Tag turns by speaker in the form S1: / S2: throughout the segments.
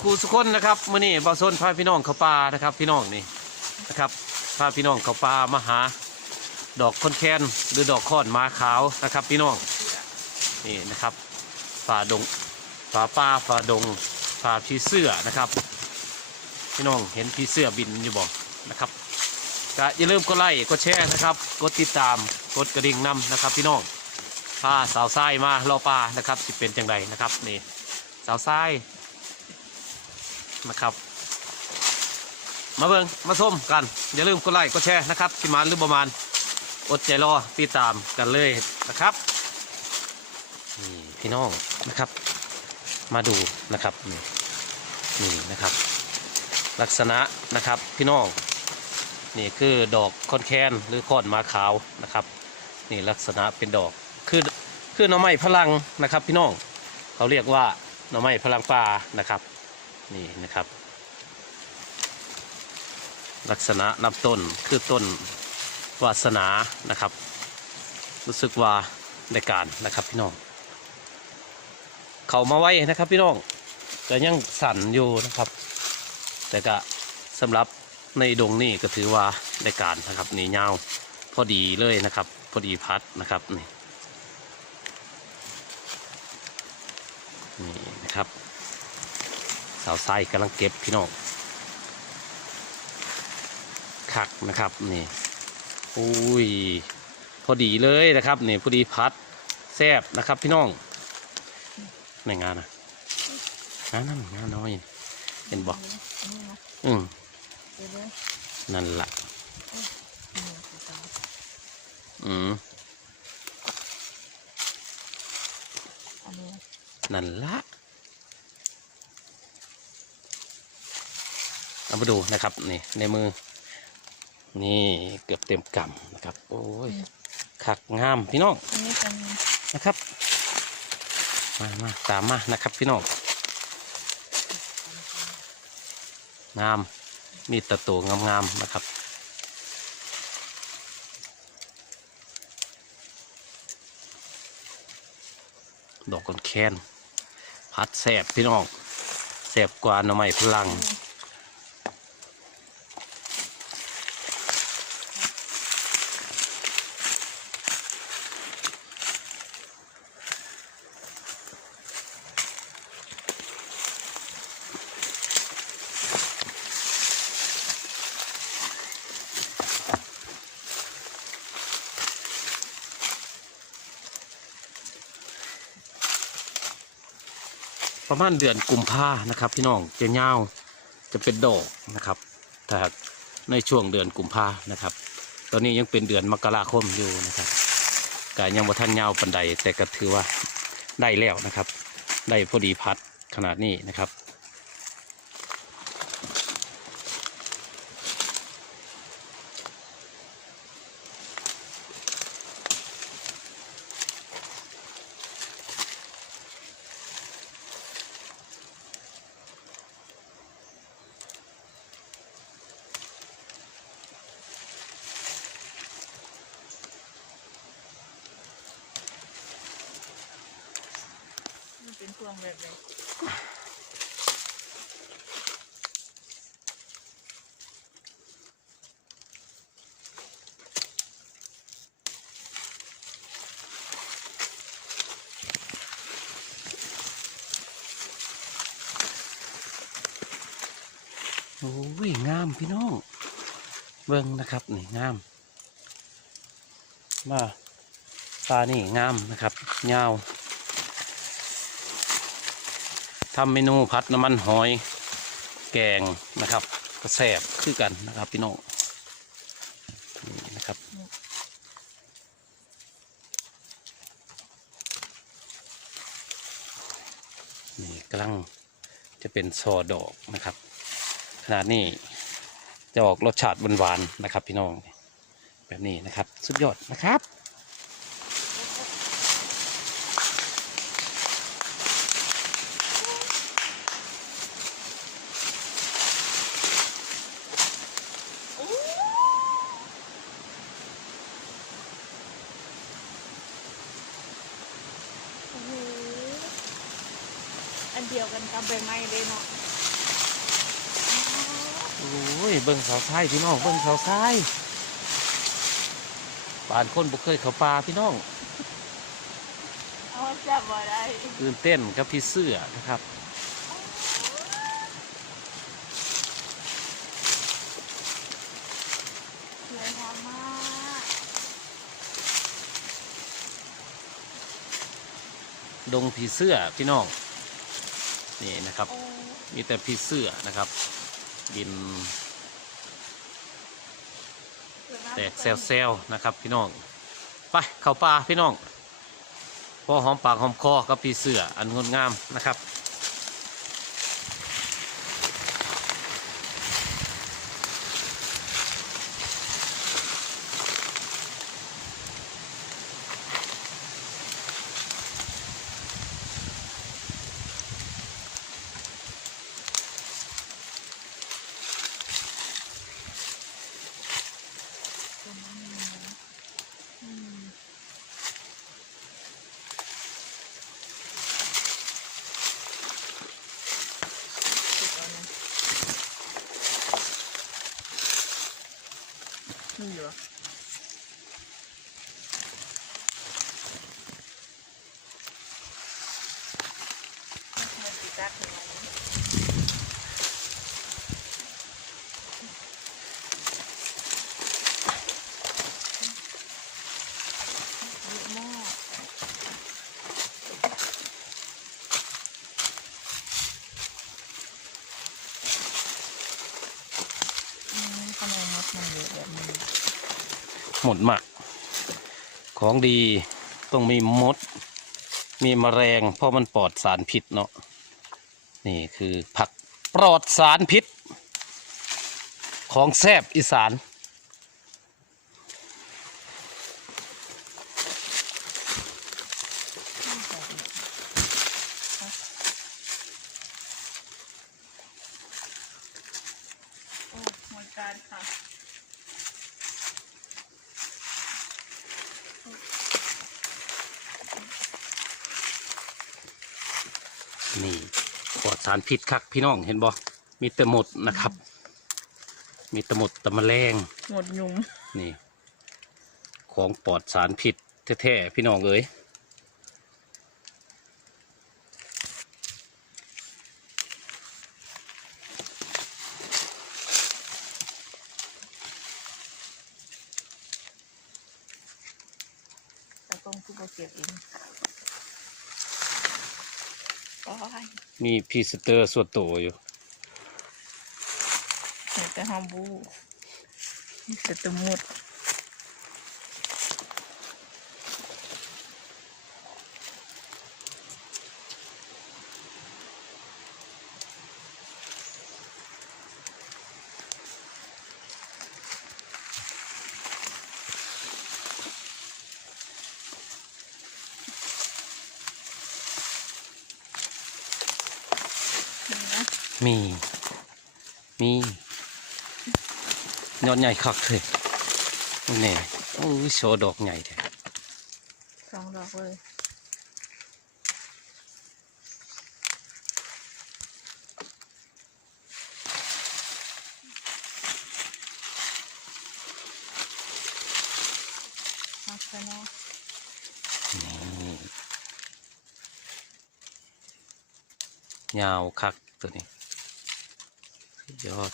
S1: พี่น้องสุขูสุคนนะครับมื่อนี้บาโซนพาพี่น้องเขาป่านะครับ พี่น้องนี่นะครับพาพี่น้องเขาป่ามาหา ดอกคอนแคนหรือดอกคอนมาขาวนะครับ พี่น้องนี่นะครับฝ่าดงฝ่าป่าฝ่าดงฝ่าผีเสื้อนะครับ พี่น้องเห็นผีเสื้อบินอยู่บ่นะครับก็อย่าลืมกดไลค์กดแชร์นะครับ กดติดตามกดกระดิ่งนำนะครับ พี่น้องพาสาวไส้มารอปลานะครับสิเป็นจังไดนะครับนี่สาวไส้ นะครับ มาเบิ่งมาส้มกัน อย่าลืมกดไลค์กดแชร์นะครับสิมาหรือประมาณอดใจรอติดตามกันเลยนะครับนี่พี่น้องนะครับ มาดูนะครับนี่นี่นะครับ ลักษณะนะครับพี่น้องนี่คือดอกคอนแคนหรือคอนมาขาวนะครับ นี่ลักษณะเป็นดอกคือคือหน่อไม้พลังนะครับ พี่น้องเขาเรียกว่าหน่อไม้พลังป่านะครับ นี่นะครับ ลักษณะนับต้นคือต้นวาสนานะครับ รู้สึกว่าไดการนะครับพี่น้อง เขามาไว้นะครับพี่น้องแต่ยังสั่นอยู่นะครับ แต่ก็สำหรับในดงนี่ก็ถือว่าไดการนะครับนี่ยาวพอดีเลยนะครับ พอดีพัดนะครับนี่นะครับ สาวไส้กำลังเก็บพี่น้องคักนะครับนี่อุ้ยพอดีเลยนะครับนี่พอดีพัดแซบนะครับพี่น้องในงานนะงานนั่นงานน้อยเห็นบอกอืมนั่นละ
S2: อื
S1: ม
S2: อันนี้
S1: นั่นละ เอามาดูนะครับนี่ในมือ นี่เกือบเต็มกำนะครับ โอ้ยขักงามพี่น้อง
S2: นะ
S1: ครับ มามาตามมานะครับพี่น้องงามมีตะโตงามๆนะครับดอกกอนแคนพัดแสบพี่น้องแสบกว่าหน่อไม้พลัง ประมาณเดือนกุมภานะครับพี่น้องจะเงาจะเป็นดอกนะครับถ้าในช่วงเดือนกุมภานะครับ ตอนนี้ยังเป็นเดือนมกราคมอยู่นะครับกายังบ่ท่านเงาปันใดแต่ก็ถือว่าได้แล้วนะครับ ได้พอดีพัดขนาดนี้นะครับ
S2: วงแบบไหน
S1: โอ้ยงามพี่น้อง เบิ่งนะครับนี่งามมาปลานี่งามนะครับยาว ทำเมนูพัดน้ำมันหอย แกงนะครับกระแสบคือกันนะครับพี่น้องนี่นะครับนี่กำลังจะเป็นซอดอกนะครับ ขนาดนี้จะออกรสชาติหวานๆนะครับ พี่น้องแบบนี้นะครับ สุดยอดนะครับ
S2: โอ้ เดียวกันกับใบไม้เลยเนาะ
S1: โอ้ยเบิ่งเสาไส้พี่น้องเบิ่งเสาไส้ป่านคนบุเคยเขาปลาพี่น้อง
S2: เอาจับบ่ได้
S1: ตื่นเต้นกับพี่เสื้อนะครับ
S2: สวยงามมาก
S1: ดงผีเสื้อพี่น้องนี่นะครับ
S2: โอ้
S1: มีแต่ผีเสื้อนะครับบิน
S2: แตก
S1: แซลแซลนะครับพี่น้อง ไปเข้าป่าพี่น้องพอหอมปากหอมคอกับผีเสืออันงดงามนะครับ
S2: นี่เหรอมันติดกัดยังไงเยอะมาก อืมทำไมมดมันเยอะแบบนี้
S1: หมดมากของดีต้องมีมด มีแมลงเพราะมันปลอดสารพิษเนาะนี่คือผักปลอดสารพิษ ของแซบอีสาน
S2: โอ้หมดการค่ะ
S1: นี่ปลอด สารพิษครับพี่น้องเห็นบ่มีแต่หมดนะครับ มีแต่หมดแต่แมลง
S2: หมดยุง
S1: นี่ ของปลอดสารพิษแท้ๆพี่น้องเอ้ย
S2: แต่ต้องทุบเก็บเอง โอ้ย
S1: มีพรีเซนเตอร์ส่วนตัวอยู่
S2: เห็นแต่ฮอมบูนี่เสร็จแตหมด
S1: มี มียอดใหญ่คักเลยนี่โอ้ยโชว์ดอกใหญ่แท้
S2: สองดอกเลยเอาไปเนาะ
S1: นี่ยาวคักตัวนี้สุด ยอด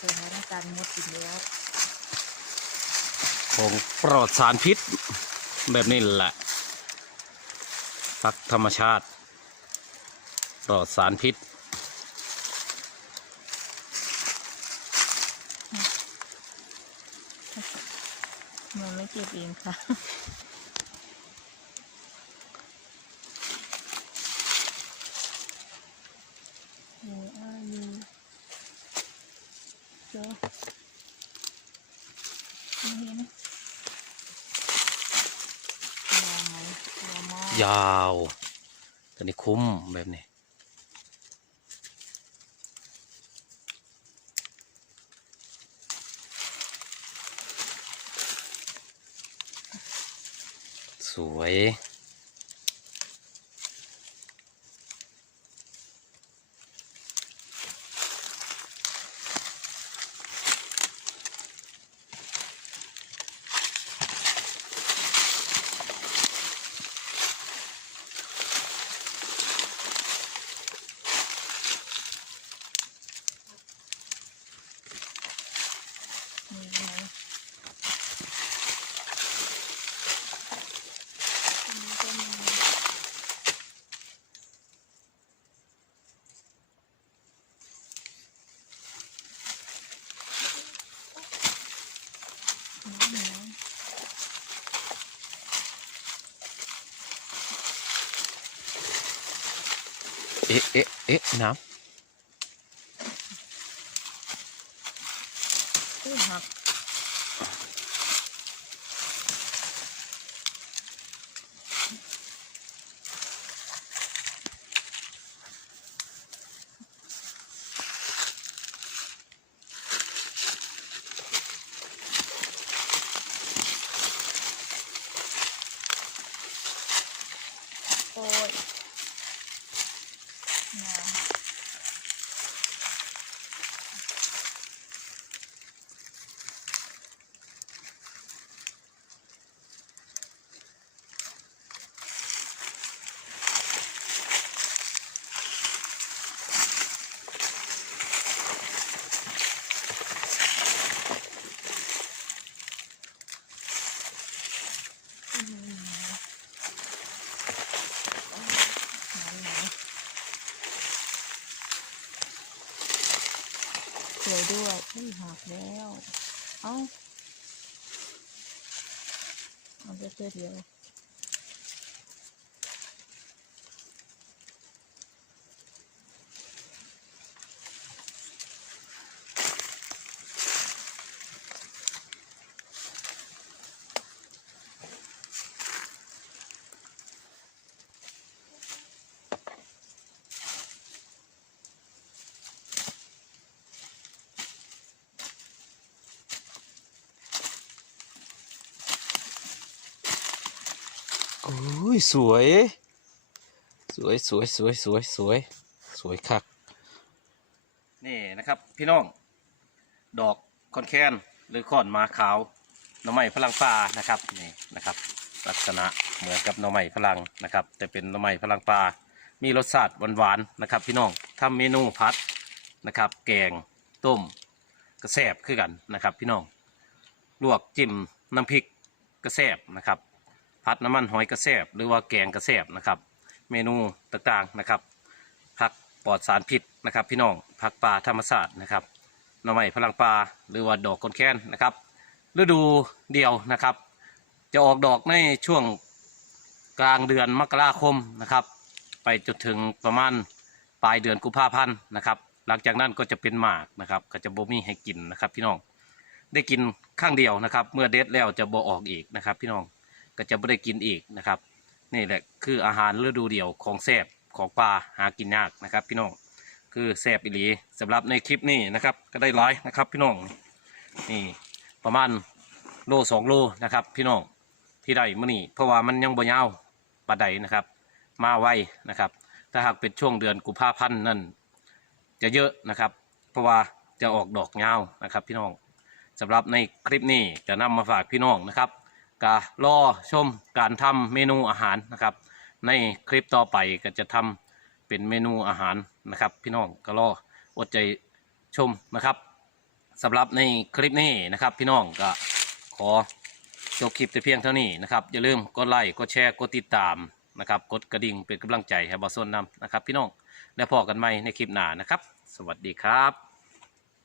S2: ไปหาน้ำตาลหมดอีกแล้ว
S1: ของปลอดสารพิษ แบบนี้แหละพักธรรมชาติ ปลอดสารพิษ
S2: มันไม่เก็บเองค่ะ Where are you? เจอไม่เห็นยาวไหมยาวมาก
S1: ยาวตัวนี้ คุ้มแบบนี้สวย เอ๊ะเส
S2: วยด้วยนี่หักแล้ว เอ้าเอาไปเจอเดียว
S1: ยสวย สวยสวยสวยสวยสวยสวยคักนี่นะครับพี่น้อง ดอกคอนแคนหรือคอนมาขาวหน่อไม้พลังป่านะครับนี่นะครับ ลักษณะเหมือนกับหน่อไม้พลังนะครับ แต่เป็นหน่อไม้พลังป่ามีรสชาติหวานๆนะครับ พี่น้องทำเมนูพัดนะครับ แกงต้มกระแซบคือกันนะครับ พี่น้องลวกจิ้มน้ำพริกกระแซบนะครับ พัดน้ำมันหอยกระแซบหรือว่าแกงกระแซบนะครับ เมนูต่างๆนะครับผักปลอดสารพิษนะครับ พี่น้องผักป่าธรรมศาสตร์นะครับหน่อไม้พลังปลาหรือว่าดอกกอนแค้นนะครับ ฤดูเดียวนะครับ จะออกดอกในช่วงกลางเดือนมกราคมนะครับ ไปจนถึงประมาณปลายเดือนกุมภาพันธ์นะครับหลังจากนั้นก็จะเป็นหมากนะครับ ก็จะบ่มีให้กินนะครับ พี่น้องได้กินข้างเดียวนะครับ เมื่อเด็ดแล้วจะบ่ออกอีกนะครับ พี่น้อง ก็จะไม่ได้กินอีกนะครับนี่แหละคืออาหารฤดูเดียวของแซบของปลาหากินยากนะครับ พี่น้องคือแซบอิหลีสำหรับในคลิปนี้นะครับ ก็ได้ร้ายนะครับพี่น้องนี่ประมาณโลสองโลนะครับ พี่น้องที่ได้มื่อนี้เพราะว่ามันยังบ่ยาวปาใดนะครับ มาไวนะครับ ถ้าหากเป็นช่วงเดือนกุมภาพันธ์นั่นจะเยอะนะครับ เพราะว่าจะออกดอกยาวนะครับ พี่น้องสำหรับในคลิปนี้จะนำมาฝากพี่น้องนะครับ ก็รอชมการทำเมนูอาหารนะครับ ในคลิปต่อไปก็จะทำเป็นเมนูอาหารนะครับ พี่น้องก็รออดใจชมนะครับสำหรับในคลิปนี้นะครับ พี่น้องก็ขอจบคลิปแต่เพียงเท่านี้นะครับ อย่าลืมกดไลค์กดแชร์กดติดตามนะครับ กดกระดิ่งเป็นกำลังใจให้บอสโซนนำนะครับ พี่น้อง แล้วพอกันใหม่ในคลิปหน้านะครับ สวัสดีครับ